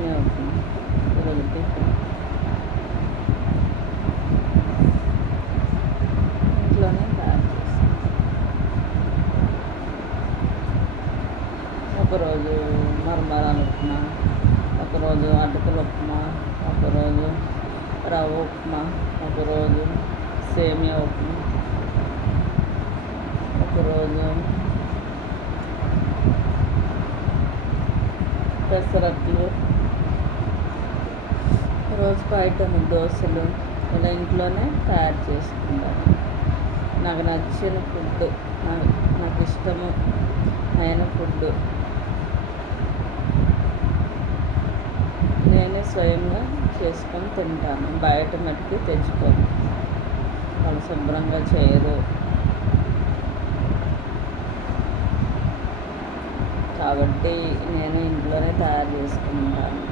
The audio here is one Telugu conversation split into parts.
సేమియా ఉప్మా ఈరోజు టిఫిన్. ఇంట్లోనే తయారు చేస్తాను. ఒకరోజు మరమరాల ఉప్మా, ఒకరోజు అటుకుల ఉప్మా, ఒకరోజు రవ్వ ఉప్మా, ఒకరోజు సేమియా ఉప్మా, ఒకరోజు పెసరట్లు, రోజుకు ఐటమ్ దోశలు ఇలా ఇంట్లోనే తయారు చేసుకుంటాను. నాకు నచ్చిన ఫుడ్, నాకు ఇష్టము అయిన ఫుడ్ నేనే స్వయంగా చేసుకొని తింటాను. బయట మట్టుకు తెచ్చుకోను, వాళ్ళు శుభ్రంగా చేయరు. కాబట్టి నేను ఇంట్లోనే తయారు చేసుకుంటాను.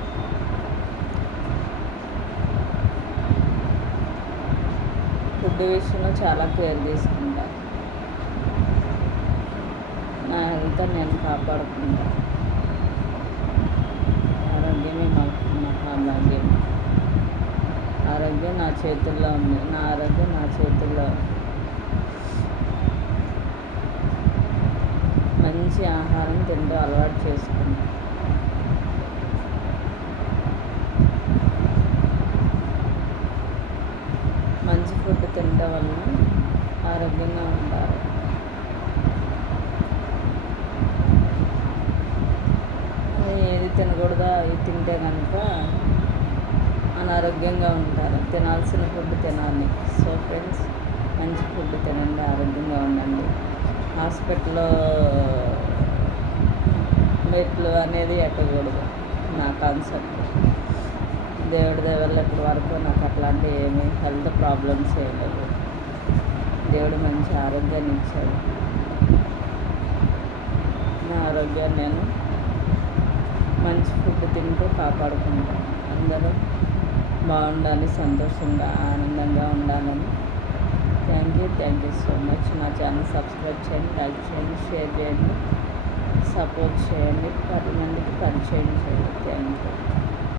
ఫుడ్ విషయంలో చాలా కేర్ తీసుకుంటాను. నా హెల్త్ నేను కాపాడుకుంటాను. ఆరోగ్యమే మహాభాగ్యం. ఆరోగ్యం నా చేతుల్లో ఉంది. నా ఆరోగ్యం నా చేతుల్లో. మంచి ఆహారం తింటూ అలవాటు చేసుకుంటాను. మంచి ఫుడ్ తినడం వలన ఆరోగ్యంగా ఉంటారు. ఏది తినకూడదా అవి తింటే కనుక అనారోగ్యంగా ఉంటారు. తినాల్సిన ఫుడ్ తినాలి. సో ఫ్రెండ్స్, మంచి ఫుడ్ తినండి, ఆరోగ్యంగా ఉండండి. హాస్పిటల్లో మెట్లు అనేది ఎక్కకూడదు నా కాన్సెప్ట్. దేవుడి దయ వల్ల ఇప్పటి వరకు నాకు అట్లాంటి ఏమీ హెల్త్ ప్రాబ్లమ్స్ ఏమలేదు. దేవుడు మంచి ఆరోగ్యాన్ని ఇచ్చాడు. నా ఆరోగ్యాన్ని నేను మంచి ఫుడ్ తింటూ కాపాడుకుంటాను. అందరూ బాగుండాలి, సంతోషంగా ఆనందంగా ఉండాలని. Thank you so much. నా ఛానల్ సబ్స్క్రైబ్ చేయండి, లైక్ చేయండి, షేర్ చేయండి, సపోర్ట్ చేయండి, 10 మందికి పరిచయం చేయండి. Thank you.